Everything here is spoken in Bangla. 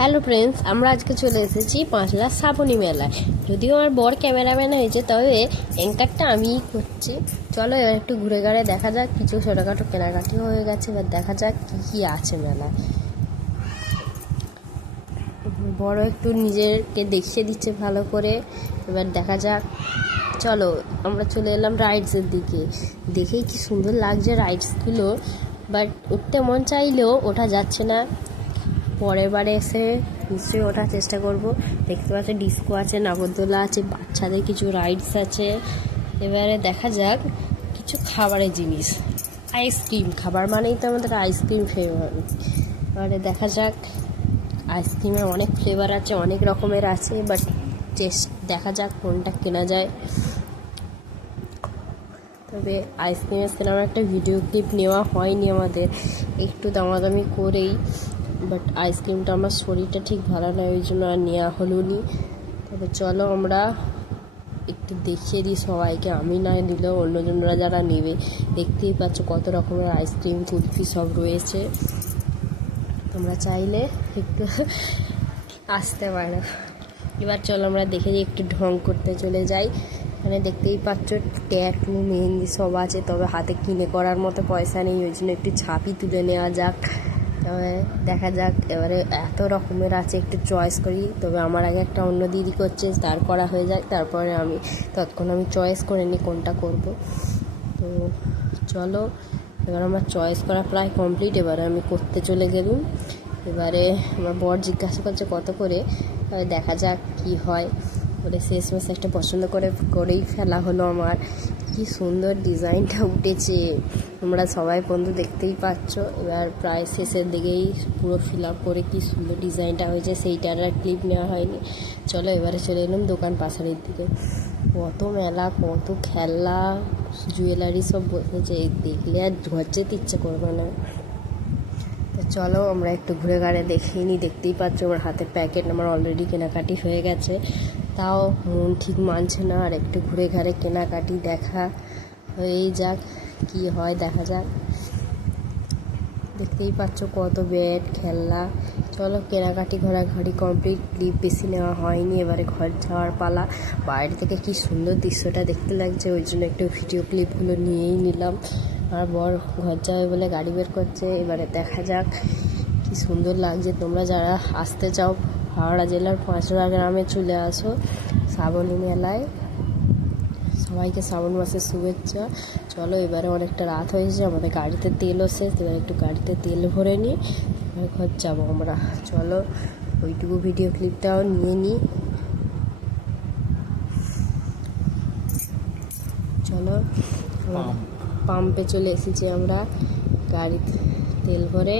হ্যালো ফ্রেন্ডস, আমরা আজকে চলে এসেছি পাঁচলা শ্রাবণী মেলায়। যদিও আমার বর ক্যামেরাম্যান হয়েছে, তবে অ্যাঙ্কারটা আমিই করছি। চলো এবার একটু ঘুরে ঘুরে দেখা যাক। কিছু ছোটোখাটো কেনাকাটিও হয়ে গেছে, এবার দেখা যাক কী কী আছে মেলায়। বড় একটু নিজেরকে দেখিয়ে দিচ্ছে ভালো করে, এবার দেখা যাক। চলো আমরা চলে এলাম রাইডসের দিকে। দেখেই কি সুন্দর লাগছে রাইডসগুলো, বাট উঠতে মন চাইলেও ওঠা যাচ্ছে না। পরের বারে এসে নিশ্চয়ই ওঠার চেষ্টা করব। দেখতে পাচ্ছি ডিস্কো আছে, নাগরদোলা আছে, বাচ্চাদের কিছু রাইডস আছে। এবারে দেখা যাক কিছু খাবারের জিনিস। আইসক্রিম, খাবার মানেই তো আমাদের আইসক্রিম ফেভারিট। এবারে দেখা যাক, আইসক্রিমের অনেক ফ্লেভার আছে, অনেক রকমের আছে, বাট দেখা যাক কোনটা কেনা যায়। তবে আইসক্রিমের সেরকম একটা ভিডিও ক্লিপ নেওয়া হয়নি আমাদের, একটু দামাদামি করেই। বাট আইসক্রিমটা আমার শরীরটা ঠিক ভালো নয়, ওই জন্য আর নেওয়া হলো নি। তবে চলো আমরা একটু দেখিয়ে দিই সবাইকে, আমি না দিলেও অন্যজনরা যারা নেবে। দেখতেই পাচ্ছ কত রকমের আইসক্রিম, কুলফি সব রয়েছে। তোমরা চাইলে একটু আসতে পারো। এবার চলো আমরা দেখে যে একটু ঢং করতে চলে যাই। এখানে দেখতেই পাচ্ছ ট্যাটু, মেহেন্দি সব আছে, তবে হাতে কিনে করার মতো পয়সা নেই, ওই জন্য একটু ছাপই তুলে নেওয়া যাক। তবে দেখা যাক, এবারে এত রকমের আছে, একটু চয়েস করি। তবে আমার আগে একটা অন্য দিদি করছে, তার করা হয়ে যাক, তারপরে ততক্ষণ আমি চয়েস করে নিই কোনটা করব। তো চলো, এবার আমার চয়েস করা প্রায় কমপ্লিট। এবারে আমি করতে চলে গেলুম। এবারে আমার বর জিজ্ঞাসা করছে কত করে, দেখা যাক কি হয়। বলে শেষমেশ একটা পছন্দ করেই ফেলা হলো আমার। কি সুন্দর ডিজাইনটা উঠেছে, তোমরা সবাই বন্ধু দেখতেই পাচ্ছ। এবার প্রায় শেষের দিকেই পুরো ফিল আপ করে কি সুন্দর ডিজাইনটা হয়েছে, সেইটার আর ক্লিপ নেওয়া হয়নি। চলো এবারে চলে এলাম দোকান পাশারির দিকে। কত মেলা, কত খেলনা, জুয়েলারি সব বসেছে, দেখলে আর ঘর যেতে ইচ্ছে করবে না। তো চলো আমরা একটু ঘুরে ঘাড়ে দেখেই নিই। দেখতেই পাচ্ছ আমার হাতের প্যাকেট আমার অলরেডি কেনাকাটি হয়ে গেছে, তাও মন ঠিক মানছে না। আর একটু ঘুরে ঘাড়ে কেনাকাটি দেখা হয়েই যাক, কি হয় দেখা যাক। দেখতেই পাচ্ছ কত ব্যাট, খেলনা। চলো কেনাকাটি ঘোরাঘুরি কমপ্লিট, ক্লিপ বেশি নেওয়া হয়নি। এবারে ঘর যাওয়ার পালা। বাইরে থেকে কি সুন্দর দৃশ্যটা দেখতে লাগছে, ওই জন্য একটু ভিডিও ক্লিপগুলো নিয়েই নিলাম। আর বর ঘর যাবে বলে গাড়ি বের করছে। এবারে দেখা যাক কি সুন্দর লাগছে। তোমরা যারা আসতে চাও হাওড়া জেলার পাঁচলা গ্রামে চলে আসো শ্রাবণী মেলায়। সবাইকে শ্রাবণ মাসের শুভেচ্ছা। চলো এবারে অনেকটা রাত হয়েছে, আমাদের গাড়িতে তেলও শেষ। এবার একটু গাড়িতে তেল ভরে নিই, ঘর যাবো আমরা। চলো ওইটুকু ভিডিও ক্লিপটাও নিয়ে নিই। চলো পাম্পে চলে এসেছি আমরা, গাড়িতে তেল ভরে